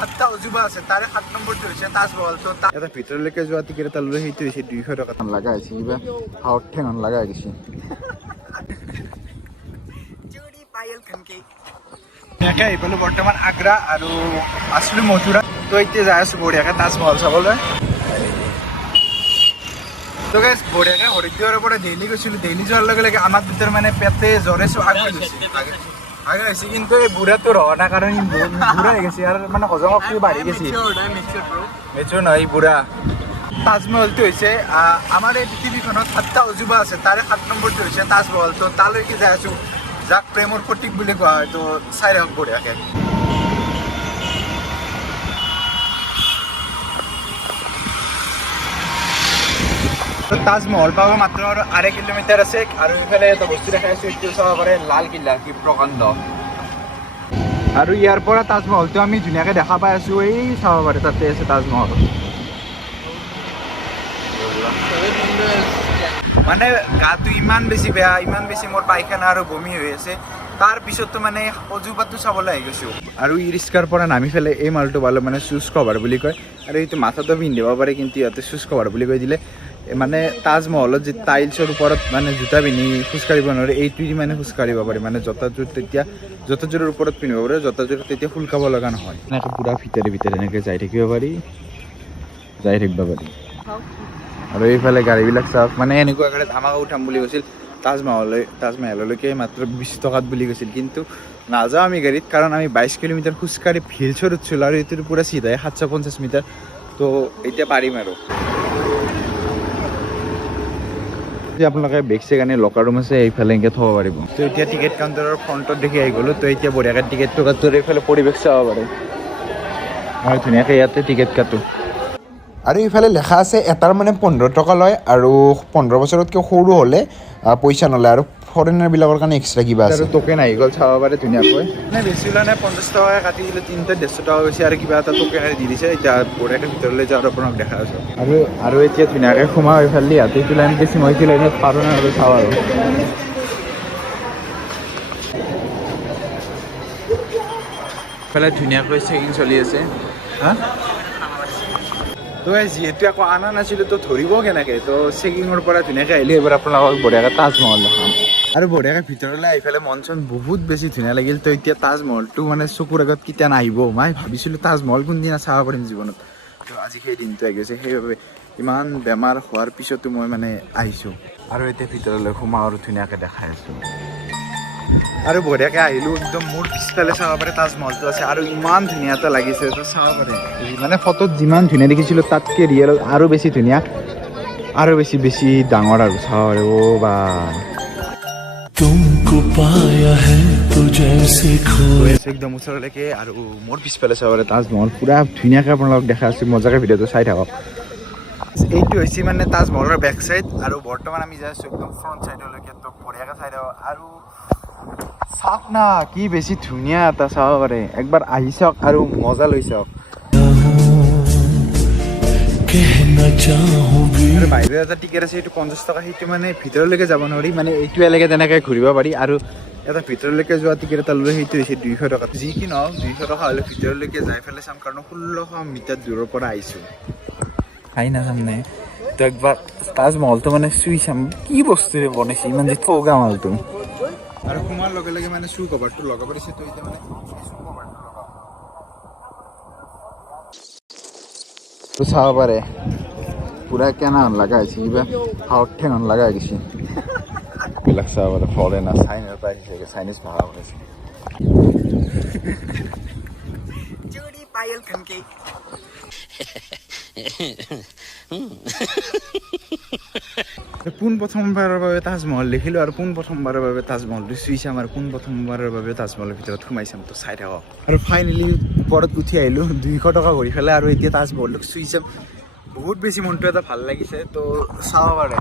সাতটা অজুবা আছে তাৰে 7 নম্বৰটো হৈছে তাজমহল। তো এটা ভিতৰলৈকে যোৱা টিকেট এটা লৈ সেইটো হৈছে 200 টকা লাগা হৈছে। কিবা হাওত ঠেঙন লাগা গৈছে চুৰি পায়েল খনকে একে এইফালে বৰ্তমান আগ্ৰা আৰু আছলি মথুৰা। তো এতিয়া যাই আছো বঢ়িয়াকে তাজমহল চাবলৈ। তো গাইজ বঢ়িয়াকে হৰিদ্বাৰৰ পৰা দিল্লী গৈছিলোঁ। দিল্লী যোৱাৰ লগে লগে আমাৰ ভিতৰত মানে পেটে জ্বৰে আগে হৈছে, কিন্তু এই বুঢ়াটো ৰহা নাই কাৰণ বুঢ়া হৈ গৈছে আৰু মানে হজম শক্তি বাঢ়ি গৈছে। মেচুৰ নহয় বুঢ়া। তাজমহলটো হৈছে আমাৰ এই পৃথিৱীখনত 7টা অজুবা আছে তাৰে 7 নম্বৰটো হৈছে তাজমহল। তো তালৈকে যাই আছো, যাক প্ৰেমৰ প্ৰতীক বুলি কোৱা হয়। তো চাই ৰাখক বঢ়িয়াকে। তাজমহল পাব মাত্ৰ আৰু 2.5 কিলোমিটাৰ আছে। আৰু ইফালে এটা বস্তু দেখাই আছো, এইটো চাব পাৰে লাল কিল্লা, কি প্ৰকাণ্ড। আৰু ইয়াৰ পৰা তাজমহলটো আমি ধুনীয়াকৈ দেখা পাই আছো। এই চাব পাৰে তাতে আছে তাজমহল। মানে গাটো ইমান বেছি বেয়া, ইমান বেছি মোৰ পায়খানা আৰু বমি হৈ আছে। তাৰ পিছতো মানে অজুবাটো চাবলৈ আহি গৈছোঁ। আৰু ই ৰিক্সাৰ পৰা নামি পেলাই এই মালটো পালোঁ, মানে চুজ কভাৰ বুলি কয়। আৰু এইটো মাথাটো পিন্ধিব পাৰে, কিন্তু ইয়াতে চুজ কভাৰ বুলি কৈ দিলে। মানে তাজমহলত যে টাইলছৰ ওপৰত মানে জোতা পিন্ধি খোজকাঢ়িব নোৱাৰে, এইটো দি মানে খোজকাঢ়িব পাৰে। মানে জোতাযোৰ তেতিয়া জোতাযোৰৰ ওপৰত পিন্ধিব পাৰে, জোতাযোৰ তেতিয়া ফুলকাব লগা নহয়। এনেকৈ পূৰা ভিতৰে ভিতৰে এনেকৈ যাই থাকিব পাৰি, যাই থাকিব পাৰি। আৰু এইফালে গাড়ীবিলাক চাওক, মানে এনেকুৱা গাড়ীত আমাক উঠাম বুলি কৈছিল তাজমহললৈকে মাত্ৰ 20 টকাত বুলি কৈছিল। কিন্তু নাযাওঁ আমি গাড়ীত, কাৰণ আমি 22 কিলোমিটাৰ খোজকাঢ়ি হিলছত উঠিছিলোঁ। আৰু এইটোৰ পূৰা চিধাই 750 মিটাৰ। তো এতিয়া পাৰিম আৰু আপোনালোকে বেগ চেগ আনি লকাৰ ৰুম আছে, এইফালে এনেকৈ থ'ব পাৰিব। তো এতিয়া টিকেট কাউণ্টাৰৰ ফ্ৰণ্টত দেখি আহি গ'লোঁ। তো এতিয়া বঢ়িয়াকৈ টিকেটটো কাটোঁ, এইফালে পৰিৱেশ চাব পাৰে আৰু ধুনীয়াকৈ ইয়াতে টিকেট কাটোঁ। আৰু ইফালে লেখা আছে এটাৰ মানে 15 টকা লয়, আৰু 15 বছৰতকৈ সৰু হ'লে পইচা নলয়। আৰু ফৰেনাৰবিলাকৰ কাৰণে এক্সট্ৰা কিবা আছে। আৰু টোকেন আহি গ'ল, চাব পাৰে ধুনীয়াকৈ। মানে বেছি ওলা নাই, 50 টকাকৈ কাটি দিলে, 3টাত 150 টকা গৈছে। আৰু কিবা এটা টোকেন দি দিছে। এতিয়া বঢ়িয়াকৈ ভিতৰলৈ যাওঁ, আপোনাক দেখা আছোঁ। আৰু এতিয়া ধুনীয়াকৈ সোমাওঁ এইফালে। ইয়াতে এইটো লাইন বেছি, মই এইটো লাইনত পাৰোঁ নাই আৰু চাওঁ। আৰু এইফালে ধুনীয়াকৈ চেকিং চলি আছে। হা তো যিহেতু আকৌ অনা নাছিলোঁ, তো ধৰিব কেনেকৈ। তো চেকিঙৰ পৰা ধুনীয়াকৈ আহিলোঁ। এইবাৰ আপোনালোকক বঢ়িয়াকৈ তাজমহল দেখাম। আৰু বঢ়িয়াকৈ ভিতৰলৈ আহি পেলাই মন চন বহুত বেছি ধুনীয়া লাগিল। তো এতিয়া তাজমহলটো মানে চকুৰ আগত কেতিয়া নাহিব, মই ভাবিছিলোঁ তাজমহল কোনদিনা চাব পাৰিম জীৱনত। তো আজি সেই দিনটো আহি গৈছে, সেইবাবে ইমান বেমাৰ হোৱাৰ পিছতো মই মানে আহিছোঁ। আৰু এতিয়া ভিতৰলৈ সোমাওঁ আৰু ধুনীয়াকৈ দেখাই আছোঁ। আৰু বঢ়িয়াকৈ আহিলোঁ, একদম মোৰ পিছফালে চাব পাৰে তাজমহলটো আছে। আৰু ইমান ধুনীয়া এটা লাগিছে, তো চাব পাৰে। মানে ফটোত যিমান ধুনীয়া দেখিছিলোঁ তাতকৈ ৰিয়েল আৰু বেছি ধুনীয়া, আৰু বেছি ডাঙৰ। আৰু চাব পাৰে, অ' বা একদম ওচৰলৈকে। আৰু মোৰ পিছফালে চাব পাৰে তাজমহল, পুৰা ধুনীয়াকৈ আপোনালোকক দেখাই আছোঁ। মজাকৈ ভিডিঅ'টো চাই থাকক। এইটো হৈছে মানে তাজমহলৰ বেক চাইড, আৰু বৰ্তমান আমি যাই আছোঁ একদম ফ্ৰণ্ট চাইডলৈকে। তো বঢ়িয়াকৈ চাই থাকক। আৰু চাওক না, কি বেছি ধুনীয়া এটা চাব পাৰে। একবাৰ আহি চাওক আৰু মজা লৈ চাওক। বাহিৰৰ এটা টিকেট আছে, এইটো 50 টকা। সেইটো মানে ভিতৰলৈকে যাব নোৱাৰি, মানে এইটো এলেকে তেনেকৈ ঘূৰিব পাৰি। আৰু এটা ভিতৰলৈকে যোৱা টিকেট এটা ল'লে, সেইটো হৈছে 200 টকা। যি কি নহওক 200 টকা হ'লে ভিতৰলৈকে যাই পেলাই চাম, কাৰণ 1600 মিটাৰ দূৰৰ পৰা আহিছোঁ। খাই নাচাম নে তো একবাৰ তাজমহলটো মানে চুই চাম, কি বস্তুৰে বনাইছে ইমান যে ঠগা মালটো। আৰু সোমাৰ লগে লগে মানে চু কভাৰটো লগাব দিছে। তো এতিয়া মানে তো চাব পাৰে পুৰা কেনা লগা হৈছে, কিবা হাওত ঠেঙন লগা গৈছে। এইবিলাক চাব পাৰে, ফৰেনাৰ চাইনাৰ পৰা আহিছে, চাইনিজ ভাষা কৈছে। চুৰি পায়েল খনকে পোন প্ৰথমবাৰৰ বাবে তাজমহল দেখিলোঁ, আৰু পোন প্ৰথমবাৰৰ বাবে তাজমহলটো চুই চাম, আৰু পোন প্ৰথমবাৰৰ বাবে তাজমহলৰ ভিতৰত সোমাই চাম। তো চাই থাকক। আৰু ফাইনেলি ওপৰত উঠি আহিলোঁ, 200 টকা ভৰি পেলাই। আৰু এতিয়া তাজমহলটোক চুই চাম। বহুত বেছি মনটো এটা ভাল লাগিছে। তো চাব পাৰে।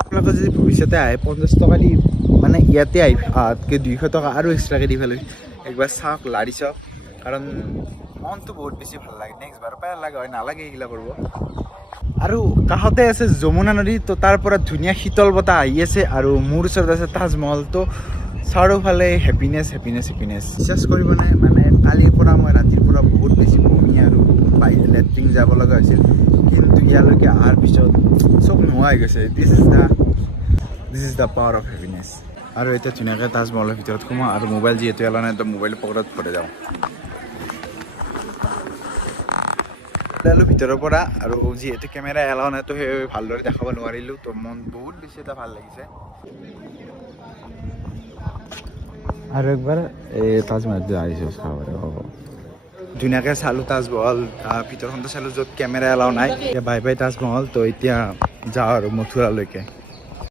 আপোনালোকে যদি ভৱিষ্যতে আহে 50 টকা দি মানে ইয়াতে আহাতকৈ 200 টকা আৰু এক্সট্ৰাকৈ দি পেলাই একবাৰ চাওক, লাৰি চাওক, কাৰণ মনটো বহুত বেছি ভাল লাগে। নেক্সট বাৰৰ পৰা লাগে হয়, নালাগে এইগিলা কৰিব। আৰু কাষতে আছে যমুনা নদী। তো তাৰ পৰা ধুনীয়া শীতল বতাহ আহি আছে, আৰু মোৰ ওচৰত আছে তাজমহল। তো চাৰিওফালে হেপিনেছ। বিশ্বাস কৰিবনে, মানে পৰা মই ৰাতিৰ পৰা বহুত বেছি বমি আৰু লেট্ৰিন যাব লগা হৈছিল, কিন্তু ইয়ালৈকে অহাৰ পিছত চব নোহোৱা হৈ গৈছে। This is the power of happiness. আৰু এতিয়া ধুনীয়াকৈ তাজমহলৰ ভিতৰত সোমাওঁ আৰু মোবাইল যিহেতু এলা নাই তো মোবাইল পকেটত ভৰাই যাওঁ ভিতৰৰ পৰা। আৰু যিহেতু কেমেৰা এলাও নাই তো সেই ভালদৰে দেখাব নোৱাৰিলোঁ, তো মন বহুত বেছি এটা ভাল লাগিছে। আৰু একবাৰ এই তাজমহলটো আহিছোঁ চাবলৈ ধুনীয়াকৈ চালোঁ তাজমহল, ভিতৰখনতে চালোঁ য'ত কেমেৰা এলাও নাই। বাই বাই তাজমহল, তো এতিয়া যাওঁ আৰু মথুৰালৈকে।